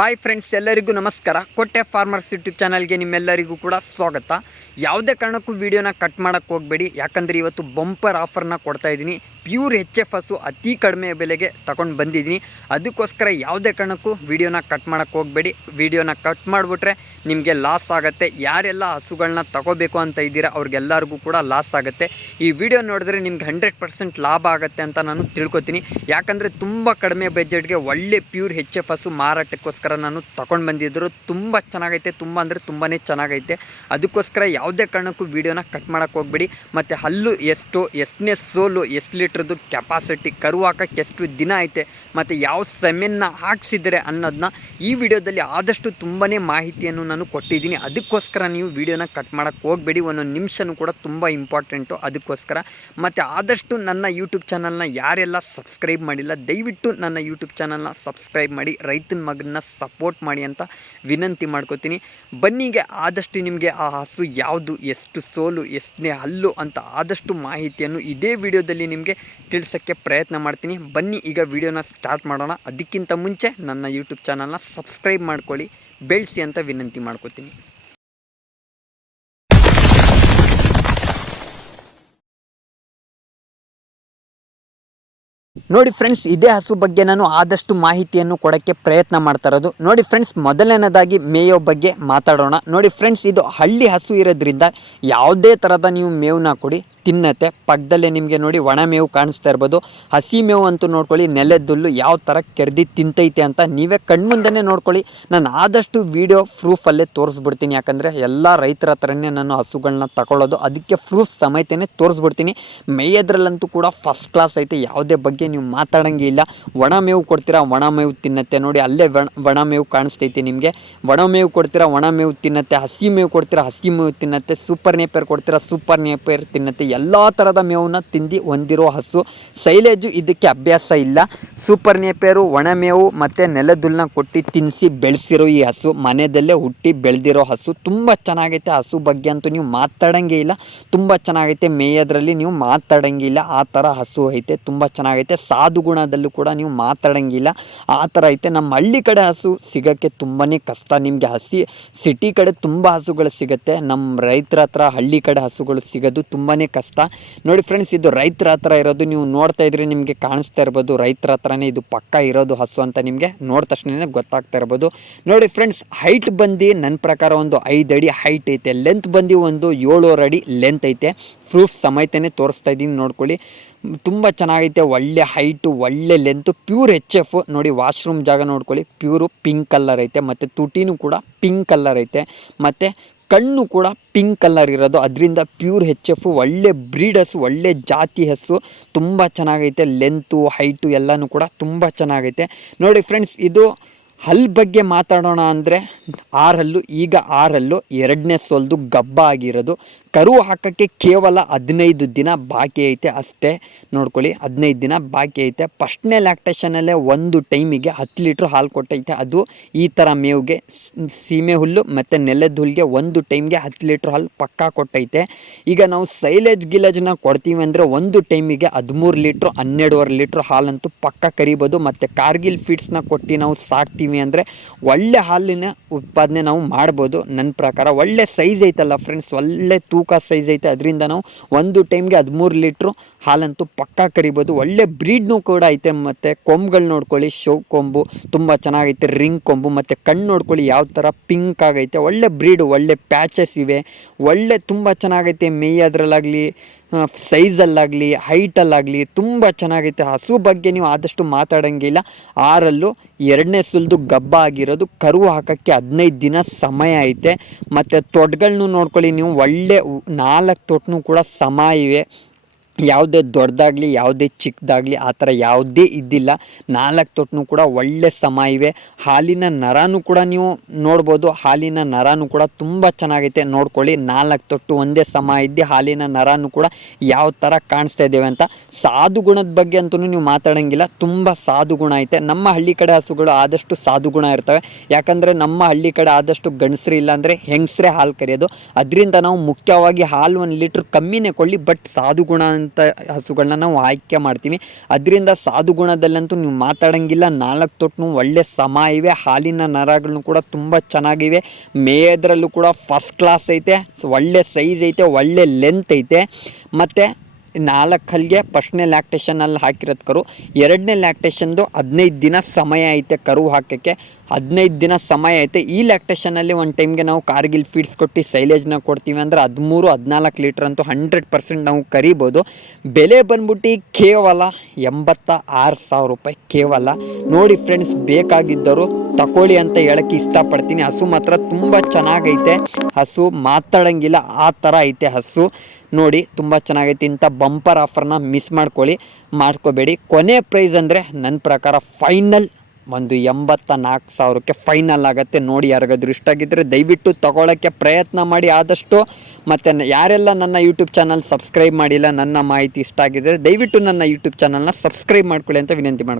Hi friends, ಎಲ್ಲರಿಗೂ ನಮಸ್ಕಾರ. ಕೋಟೆ ಫಾರ್ಮರ್ಸ್ ಯೂಟ್ಯೂಬ್ ಚಾನಲ್ಗೆ ನಿಮ್ಮೆಲ್ಲರಿಗೂ ಕೂಡ ಸ್ವಾಗತ. ಯಾವುದೇ ಕಾರಣಕ್ಕೂ ವೀಡಿಯೋನ ಕಟ್ ಮಾಡೋಕ್ಕೆ ಹೋಗಬೇಡಿ, ಯಾಕಂದರೆ ಇವತ್ತು ಬಂಪರ್ ಆಫರ್ನ ಕೊಡ್ತಾಯಿದ್ದೀನಿ. ಪ್ಯೂರ್ HF ಹಸು ಅತಿ ಕಡಿಮೆ ಬೆಲೆಗೆ ತಗೊಂಡು ಬಂದಿದ್ದೀನಿ. ಅದಕ್ಕೋಸ್ಕರ ಯಾವುದೇ ಕಾರಣಕ್ಕೂ ವೀಡಿಯೋನ ಕಟ್ ಮಾಡೋಕ್ಕೆ ಹೋಗಬೇಡಿ. ವೀಡಿಯೋನ ಕಟ್ ಮಾಡಿಬಿಟ್ರೆ ನಿಮಗೆ ಲಾಸ್ ಆಗುತ್ತೆ. ಯಾರೆಲ್ಲ ಹಸುಗಳನ್ನ ತಗೋಬೇಕು ಅಂತ ಇದ್ದೀರಾ ಅವ್ರಿಗೆಲ್ಲರಿಗೂ ಕೂಡ ಲಾಸ್ ಆಗುತ್ತೆ. ಈ ವಿಡಿಯೋ ನೋಡಿದ್ರೆ ನಿಮ್ಗೆ 100% ಲಾಭ ಆಗುತ್ತೆ ಅಂತ ನಾನು ತಿಳ್ಕೊತೀನಿ. ಯಾಕಂದರೆ ತುಂಬ ಕಡಿಮೆ ಬಜೆಟ್ಗೆ ಒಳ್ಳೆ ಪ್ಯೂರ್ HF ಹಸು ಮಾರಾಟಕ್ಕೋಸ್ಕರ ನಾನು ತಗೊಂಡು ಬಂದಿದ್ದರು. ತುಂಬ ಚೆನ್ನಾಗೈತೆ, ತುಂಬ ಅಂದರೆ ತುಂಬಾ ಚೆನ್ನಾಗೈತೆ. ಅದಕ್ಕೋಸ್ಕರ ಯಾವುದೇ ಕಾರಣಕ್ಕೂ ವೀಡಿಯೋನ ಕಟ್ ಮಾಡೋಕ್ಕೆ ಹೋಗಬೇಡಿ. ಮತ್ತು ಹಲ್ಲು ಎಷ್ಟು, ಎಷ್ಟನೇ ಸೋಲು, ಎಷ್ಟು ಲೀಟ್ರದ್ದು ಕೆಪಾಸಿಟಿ, ಕರು ಹಾಕೋಕ್ಕೆ ಎಷ್ಟು ದಿನ ಐತೆ, ಮತ್ತು ಯಾವ ಸೆಮೆನ್ನ ಹಾಕ್ಸಿದ್ರೆ ಅನ್ನೋದನ್ನ ಈ ವಿಡಿಯೋದಲ್ಲಿ ಆದಷ್ಟು ತುಂಬಾ ಮಾಹಿತಿಯನ್ನು ನಾನು ಕೊಟ್ಟಿದ್ದೀನಿ. ಅದಕ್ಕೋಸ್ಕರ ನೀವು ವೀಡಿಯೋನ ಕಟ್ ಮಾಡೋಕ್ಕೆ ಹೋಗಬೇಡಿ. ಒಂದೊಂದು ನಿಮಿಷನೂ ಕೂಡ ತುಂಬ ಇಂಪಾರ್ಟೆಂಟು. ಅದಕ್ಕೋಸ್ಕರ ಮತ್ತು ಆದಷ್ಟು ನನ್ನ ಯೂಟ್ಯೂಬ್ ಚಾನಲ್ನ ಯಾರೆಲ್ಲ ಸಬ್ಸ್ಕ್ರೈಬ್ ಮಾಡಿಲ್ಲ, ದಯವಿಟ್ಟು ನನ್ನ ಯೂಟ್ಯೂಬ್ ಚಾನಲ್ನ ಸಬ್ಸ್ಕ್ರೈಬ್ ಮಾಡಿ, ರೈತನ ಮಗನ ಸಪೋರ್ಟ್ ಮಾಡಿ ಅಂತ ವಿನಂತಿ ಮಾಡ್ಕೋತೀನಿ. ಬನ್ನಿಗೆ ಆದಷ್ಟು ನಿಮಗೆ ಆ ಹಸು ಯಾವುದು, ಎಷ್ಟು ಸೋಲು, ಎಷ್ಟನೇ ಹಲ್ಲು ಅಂತ ಆದಷ್ಟು ಮಾಹಿತಿಯನ್ನು ಇದೇ ವಿಡಿಯೋದಲ್ಲಿ ನಿಮಗೆ ತಿಳಿಸೋಕ್ಕೆ ಪ್ರಯತ್ನ ಮಾಡ್ತೀನಿ. ಬನ್ನಿ ಈಗ ವಿಡಿಯೋನ ಸ್ಟಾರ್ಟ್ ಮಾಡೋಣ. ಅದಕ್ಕಿಂತ ಮುಂಚೆ ನನ್ನ ಯೂಟ್ಯೂಬ್ ಚಾನಲ್ನ ಸಬ್ಸ್ಕ್ರೈಬ್ ಮಾಡ್ಕೊಳ್ಳಿ, ಬೆಳೆಸಿ ಅಂತ ವಿನಂತಿ ಮಾಡ್ಕೋತೀನಿ. ನೋಡಿ ಫ್ರೆಂಡ್ಸ್, ಇದೇ ಹಸು ಬಗ್ಗೆ ನಾನು ಆದಷ್ಟು ಮಾಹಿತಿಯನ್ನು ಕೊಡೋಕ್ಕೆ ಪ್ರಯತ್ನ ಮಾಡ್ತಾ ಇರೋದು. ನೋಡಿ ಫ್ರೆಂಡ್ಸ್, ಮೊದಲನೇದಾಗಿ ಮೇಯೋ ಬಗ್ಗೆ ಮಾತಾಡೋಣ. ನೋಡಿ ಫ್ರೆಂಡ್ಸ್, ಇದು ಹಳ್ಳಿ ಹಸು ಇರೋದ್ರಿಂದ ಯಾವುದೇ ಥರದ ನೀವು ಮೇವನ್ನ ಕೊಡಿ ತಿನ್ನತ್ತೆ. ಪಕ್ಕದಲ್ಲೇ ನಿಮಗೆ ನೋಡಿ ಒಣ ಮೇವು ಕಾಣಿಸ್ತಾ ಇರ್ಬೋದು. ಹಸಿ ಮೇವು ಅಂತೂ ನೋಡ್ಕೊಳ್ಳಿ, ನೆಲದಲ್ಲು ಯಾವ ಥರ ಕೆರೆದಿ ತಿಂತೈತೆ ಅಂತ ನೀವೇ ಕಣ್ಮುಂದನೇ ನೋಡ್ಕೊಳ್ಳಿ. ನಾನು ಆದಷ್ಟು ವೀಡಿಯೋ ಪ್ರೂಫಲ್ಲೇ ತೋರಿಸ್ಬಿಡ್ತೀನಿ. ಯಾಕಂದರೆ ಎಲ್ಲ ರೈತರ ಹತ್ರನೇ ನಾನು ಹಸುಗಳನ್ನ ತಗೊಳ್ಳೋದು, ಅದಕ್ಕೆ ಪ್ರೂಫ್ ಸಮೇತನೇ ತೋರಿಸ್ಬಿಡ್ತೀನಿ. ಮೇಯೋದ್ರಲ್ಲಂತೂ ಕೂಡ ಫಸ್ಟ್ ಕ್ಲಾಸ್ ಐತೆ, ಯಾವುದೇ ಬಗ್ಗೆ ನೀವು ಮಾತಾಡೋಂಗೆ ಇಲ್ಲ. ಒಣ ಮೇವು ಕೊಡ್ತೀರಾ, ಒಣ ಮೇವು ತಿನ್ನತ್ತೆ. ನೋಡಿ ಅಲ್ಲೇ ಒಣ ಮೇವು ಕಾಣಿಸ್ತೈತೆ ನಿಮಗೆ. ಒಣ ಮೇವು ಕೊಡ್ತೀರಾ, ಒಣ ಮೇವು ತಿನ್ನತ್ತೆ. ಹಸಿ ಮೇವು ಕೊಡ್ತೀರಾ, ಹಸಿ ಮೇವು ತಿನ್ನತ್ತೆ. ಸೂಪರ್ ನೇಪೇರ್ ಕೊಡ್ತೀರಾ, ಸೂಪರ್ ನೇಪೇರ್ ತಿನ್ನತ್ತೆ. ಎಲ್ಲ ಥರದ ಮೇವನ್ನ ತಿಂದು ಹೊಂದಿರೋ ಹಸು. ಸೈಲೇಜು ಇದಕ್ಕೆ ಅಭ್ಯಾಸ ಇಲ್ಲ. ಸೂಪರ್ ನೇಪೇರು, ಒಣ ಮೇವು ಮತ್ತು ನೆಲದುಲ್ನ ಕೊಟ್ಟು ತಿನ್ನಿಸಿ ಬೆಳೆಸಿರೋ ಈ ಹಸು, ಮನೆಯಲ್ಲೇ ಹುಟ್ಟಿ ಬೆಳೆದಿರೋ ಹಸು. ತುಂಬ ಚೆನ್ನಾಗೈತೆ. ಹಸು ಬಗ್ಗೆ ಅಂತೂ ನೀವು ಮಾತಾಡೋಂಗೆ ಇಲ್ಲ, ತುಂಬ ಚೆನ್ನಾಗೈತೆ. ಮೇಯೋದ್ರಲ್ಲಿ ನೀವು ಮಾತಾಡೋಂಗಿಲ್ಲ, ಆ ಥರ ಹಸು ಐತೆ. ತುಂಬ ಚೆನ್ನಾಗೈತೆ. ಸಾಧು ಗುಣದಲ್ಲೂ ಕೂಡ ನೀವು ಮಾತಾಡೋಂಗಿಲ್ಲ, ಆ ಥರ ಐತೆ. ನಮ್ಮ ಹಳ್ಳಿ ಕಡೆ ಹಸು ಸಿಗೋಕ್ಕೆ ತುಂಬಾ ಕಷ್ಟ. ನಿಮಗೆ ಸಿಟಿ ಕಡೆ ತುಂಬ ಹಸುಗಳು ಸಿಗುತ್ತೆ, ನಮ್ಮ ರೈತರ ಹತ್ರ ಹಳ್ಳಿ ಕಡೆ ಹಸುಗಳು ಸಿಗೋದು ತುಂಬಾ ಕಷ್ಟ. ನೋಡಿ ಫ್ರೆಂಡ್ಸ್, ಇದು ರೈತರ ಹತ್ರ ಇರೋದು. ನೀವು ನೋಡ್ತಾ ಇದ್ರೆ ನಿಮಗೆ ಕಾಣಿಸ್ತಾ ಇರ್ಬೋದು, ರೈತರ ಹತ್ರನೇ ಇದು ಪಕ್ಕ ಇರೋದು ಹಸು ಅಂತ ನಿಮಗೆ ನೋಡಿದ ತಕ್ಷಣ ಗೊತ್ತಾಗ್ತಾ ಇರ್ಬೋದು. ನೋಡಿ ಫ್ರೆಂಡ್ಸ್, ಹೈಟ್ ಬಂದು ನನ್ನ ಪ್ರಕಾರ ಒಂದು 5 ಅಡಿ ಹೈಟ್ ಐತೆ. ಲೆಂತ್ ಬಂದು ಒಂದು 7 ಅಡಿ ಲೆಂತ್ ಐತೆ. ಪ್ರೂಫ್ ಸಮೇತನೇ ತೋರಿಸ್ತಾ ಇದ್ದೀನಿ, ನೋಡ್ಕೊಳ್ಳಿ. ತುಂಬ ಚೆನ್ನಾಗೈತೆ. ಒಳ್ಳೆ ಹೈಟು, ಒಳ್ಳೆ ಲೆಂತು, ಪ್ಯೂರ್ HF. ನೋಡಿ ವಾಶ್ರೂಮ್ ಜಾಗ ನೋಡ್ಕೊಳ್ಳಿ, ಪ್ಯೂರು ಪಿಂಕ್ ಕಲರ್ ಐತೆ. ಮತ್ತು ತುಟಿನೂ ಕೂಡ ಪಿಂಕ್ ಕಲರ್ ಐತೆ. ಮತ್ತು ಕಣ್ಣು ಕೂಡ ಪಿಂಕ್ ಕಲರ್ ಇರೋದು, ಅದರಿಂದ ಪ್ಯೂರ್ HF. ಒಳ್ಳೆ ಬ್ರೀಡ್ ಹಸು, ಒಳ್ಳೆ ಜಾತಿ ಹಸು. ತುಂಬ ಚೆನ್ನಾಗೈತೆ. ಲೆಂತು, ಹೈಟು ಎಲ್ಲನೂ ಕೂಡ ತುಂಬ ಚೆನ್ನಾಗೈತೆ. ನೋಡಿ ಫ್ರೆಂಡ್ಸ್, ಇದು ಹಲ್ಲು ಬಗ್ಗೆ ಮಾತಾಡೋಣ ಅಂದರೆ 6 ಹಲ್ಲು. ಈಗ 6 ಹಲ್ಲು, 2ನೇ ಸೋಲ್ದು ಗಬ್ಬ ಆಗಿರೋದು. ಕರು ಹಾಕೋಕ್ಕೆ ಕೇವಲ 15 ದಿನ ಬಾಕಿ ಐತೆ ಅಷ್ಟೇ. ನೋಡ್ಕೊಳ್ಳಿ, 15 ದಿನ ಬಾಕಿ ಐತೆ. ಫಸ್ಟ್ನೇ ಲ್ಯಾಕ್ಟೇಷನಲ್ಲೇ ಒಂದು ಟೈಮಿಗೆ 10 ಲೀಟ್ರ್ ಹಾಲು ಕೊಟ್ಟೈತೆ. ಅದು ಈ ಥರ ಮೇವಿಗೆ, ಸೀಮೆ ಹುಲ್ಲು ಮತ್ತು ನೆಲದ ಹುಲ್ಲಿಗೆ ಒಂದು ಟೈಮ್ಗೆ 10 ಲೀಟ್ರ್ ಹಾಲು ಪಕ್ಕಾ ಕೊಟ್ಟೈತೆ. ಈಗ ನಾವು ಸೈಲೇಜ್ ಗಿಲೇಜ್ನ ಕೊಡ್ತೀವಿ ಅಂದರೆ ಒಂದು ಟೈಮಿಗೆ 13 ಲೀಟ್ರು 12.5 ಲೀಟ್ರ್ ಹಾಲಂತೂ ಪಕ್ಕ ಕರಿಬೋದು. ಮತ್ತು ಕಾರ್ಗಿಲ್ ಫೀಡ್ಸ್ನ ಕೊಟ್ಟು ನಾವು ಸಾಕ್ತೀವಿ ಅಂದರೆ ಒಳ್ಳೆ ಹಾಲಿನ ಉತ್ಪಾದನೆ ನಾವು ಮಾಡ್ಬೋದು. ನನ್ನ ಪ್ರಕಾರ ಒಳ್ಳೆ ಸೈಜ್ ಐತಲ್ಲ ಫ್ರೆಂಡ್ಸ್, ಒಳ್ಳೆ ತೂಕ ಸೈಜ್ ಐತೆ. ಅದರಿಂದ ನಾವು ಒಂದು ಟೈಮ್ಗೆ 13 ಲೀಟ್ರು ಹಾಲಂತೂ ಪಕ್ಕಾ ಕರಿಬೋದು. ಒಳ್ಳೆ ಬ್ರೀಡ್ನೂ ಕೂಡ ಐತೆ. ಮತ್ತು ಕೊಂಬುಗಳು ನೋಡ್ಕೊಳ್ಳಿ, ಶೋ ಕೊಂಬು ತುಂಬ ಚೆನ್ನಾಗೈತೆ. ರಿಂಗ್ ಕೊಂಬು ಮತ್ತು ಕಣ್ಣು ನೋಡ್ಕೊಳ್ಳಿ ಯಾವ ಥರ ಪಿಂಕ್ ಆಗೈತೆ. ಒಳ್ಳೆ ಬ್ರೀಡು, ಒಳ್ಳೆ ಪ್ಯಾಚಸ್ ಇವೆ. ಒಳ್ಳೆ ತುಂಬ ಚೆನ್ನಾಗೈತೆ. ಮೇಯೋದ್ರಲ್ಲಾಗಲಿ, ಸೈಜಲ್ಲಾಗಲಿ, ಹೈಟಲ್ಲಾಗಲಿ ತುಂಬ ಚೆನ್ನಾಗೈತೆ. ಹಸು ಬಗ್ಗೆ ನೀವು ಆದಷ್ಟು ಮಾತಾಡೋಂಗಿಲ್ಲ. 6 ಹಲ್ಲು, 2ನೇ ಸುಲ್ದು ಗಬ್ಬ ಆಗಿರೋದು. ಕರು ಹಾಕೋಕ್ಕೆ 15 ದಿನ ಸಮಯ ಐತೆ. ಮತ್ತು ತೊಟ್ಗಳನ್ನೂ ನೋಡ್ಕೊಳ್ಳಿ ನೀವು, ಒಳ್ಳೆ 4 ತೊಟ್ಟನು ಕೂಡ ಸಮ ಇವೆ. ಯಾವುದೇ ದೊಡ್ಡದಾಗಲಿ, ಯಾವುದೇ ಚಿಕ್ಕದಾಗಲಿ ಆ ಥರ ಯಾವುದೇ ಇದ್ದಿಲ್ಲ. 4 ತೊಟ್ಟನು ಕೂಡ ಒಳ್ಳೆ ಸಮ ಇವೆ. ಹಾಲಿನ ನರನೂ ಕೂಡ ನೀವು ನೋಡ್ಬೋದು. ಹಾಲಿನ ನರನೂ ಕೂಡ ತುಂಬ ಚೆನ್ನಾಗೈತೆ. ನೋಡ್ಕೊಳ್ಳಿ, 4 ತೊಟ್ಟು ಒಂದೇ ಸಮ ಇದ್ದು ಹಾಲಿನ ನರನೂ ಕೂಡ ಯಾವ ಥರ ಕಾಣಿಸ್ತಾ ಇದ್ದೇವೆ ಅಂತ ಸಾಧು ಗುಣದ ಬಗ್ಗೆ ಅಂತೂ ನೀವು ಮಾತಾಡೋಂಗಿಲ್ಲ, ತುಂಬ ಸಾಧು ಗುಣ ಐತೆ. ನಮ್ಮ ಹಳ್ಳಿ ಕಡೆ ಹಸುಗಳು ಆದಷ್ಟು ಸಾಧು ಗುಣ ಇರ್ತವೆ. ಯಾಕಂದರೆ ನಮ್ಮ ಹಳ್ಳಿ ಕಡೆ ಆದಷ್ಟು ಗಂಡಸ್ರು ಇಲ್ಲಾಂದರೆ ಹೆಂಗಸ್ರೇ ಹಾಲು ಕರೆಯೋದು. ಅದರಿಂದ ನಾವು ಮುಖ್ಯವಾಗಿ ಹಾಲು 1 ಲೀಟ್ರ್ ಕಮ್ಮಿನೇ ಕೊಳ್ಳಿ, ಬಟ್ ಸಾಧು ಗುಣ ಅಂತ ಹಸುಗಳನ್ನ ನಾವು ಆಯ್ಕೆ ಮಾಡ್ತೀವಿ. ಅದರಿಂದ ಸಾಧು ಗುಣದಲ್ಲಂತೂ ನೀವು ಮಾತಾಡೋಂಗಿಲ್ಲ. 4 ತೊಟ್ಟು ಒಳ್ಳೆ ಸಮ ಇವೆ, ಹಾಲಿನ ನರಗಳನ್ನು ಕೂಡ ತುಂಬ ಚೆನ್ನಾಗಿವೆ. ಮೇಯೋದ್ರಲ್ಲೂ ಕೂಡ ಫಸ್ಟ್ ಕ್ಲಾಸ್ ಐತೆ, ಒಳ್ಳೆ ಸೈಜ್ ಐತೆ, ಒಳ್ಳೆ ಲೆಂತ್ ಐತೆ. ಮತ್ತು 4 ಹಲ್ಲಿಗೆ ಫಸ್ಟ್ನೇ ಲ್ಯಾಕ್ಟೇಷನಲ್ಲಿ ಹಾಕಿರೋದು ಕರು. 2ನೇ ಲ್ಯಾಕ್ಟೇಷನ್ದು 15 ದಿನ ಸಮಯ ಐತೆ ಕರು ಹಾಕೋಕ್ಕೆ. 15 ದಿನ ಸಮಯ ಐತೆ. ಈ ಲ್ಯಾಕ್ಟೇಷನಲ್ಲಿ ಒಂದು ಟೈಮ್ಗೆ ನಾವು ಕಾರ್ಗಿಲ್ ಫೀಡ್ಸ್ ಕೊಟ್ಟು ಸೈಲೇಜ್ನ ಕೊಡ್ತೀವಿ ಅಂದರೆ 13-14 ಲೀಟ್ರ್ ಅಂತೂ 100% ನಾವು ಕರಿಬೋದು. ಬೆಲೆ ಬಂದ್ಬಿಟ್ಟು ಕೇವಲ 86,000 ರೂಪಾಯಿ ಕೇವಲ. ನೋಡಿ ಫ್ರೆಂಡ್ಸ್, ಬೇಕಾಗಿದ್ದರು ತಗೊಳ್ಳಿ ಅಂತ ಹೇಳೋಕ್ಕೆ ಇಷ್ಟಪಡ್ತೀನಿ. ಹಸು ಮಾತ್ರ ತುಂಬ ಚೆನ್ನಾಗೈತೆ. ಹಸು ಮಾತಾಡೋಂಗಿಲ್ಲ, ಆ ಥರ ಐತೆ ಹಸು. ನೋಡಿ ತುಂಬ ಚೆನ್ನಾಗೈತೆ. ಇಂಥ ಬಂಪರ್ ಆಫರ್ನ ಮಿಸ್ ಮಾಡ್ಕೋಬೇಡಿ. ಕೊನೆ ಪ್ರೈಸ್ ಅಂದರೆ ನನ್ನ ಪ್ರಕಾರ ಫೈನಲ್ ಒಂದು 84,000ಕ್ಕೆ ಫೈನಲ್ ಆಗುತ್ತೆ. ನೋಡಿ, ಯಾರಿಗಾದ್ರೂ ಇಷ್ಟ ಆಗಿದ್ದರೆ ದಯವಿಟ್ಟು ತಗೊಳ್ಳೋಕ್ಕೆ ಪ್ರಯತ್ನ ಮಾಡಿ ಆದಷ್ಟು. ಮತ್ತು ಯಾರೆಲ್ಲ ನನ್ನ ಯೂಟ್ಯೂಬ್ ಚಾನಲ್ ಸಬ್ಸ್ಕ್ರೈಬ್ ಮಾಡಿಲ್ಲ, ನನ್ನ ಮಾಹಿತಿ ಇಷ್ಟ ಆಗಿದ್ದರೆ ದಯವಿಟ್ಟು ನನ್ನ ಯೂಟ್ಯೂಬ್ ಚಾನಲ್ನ ಸಬ್ಸ್ಕ್ರೈಬ್ ಮಾಡ್ಕೊಳ್ಳಿ ಅಂತ ವಿನಂತಿ ಮಾಡ್ತೀನಿ.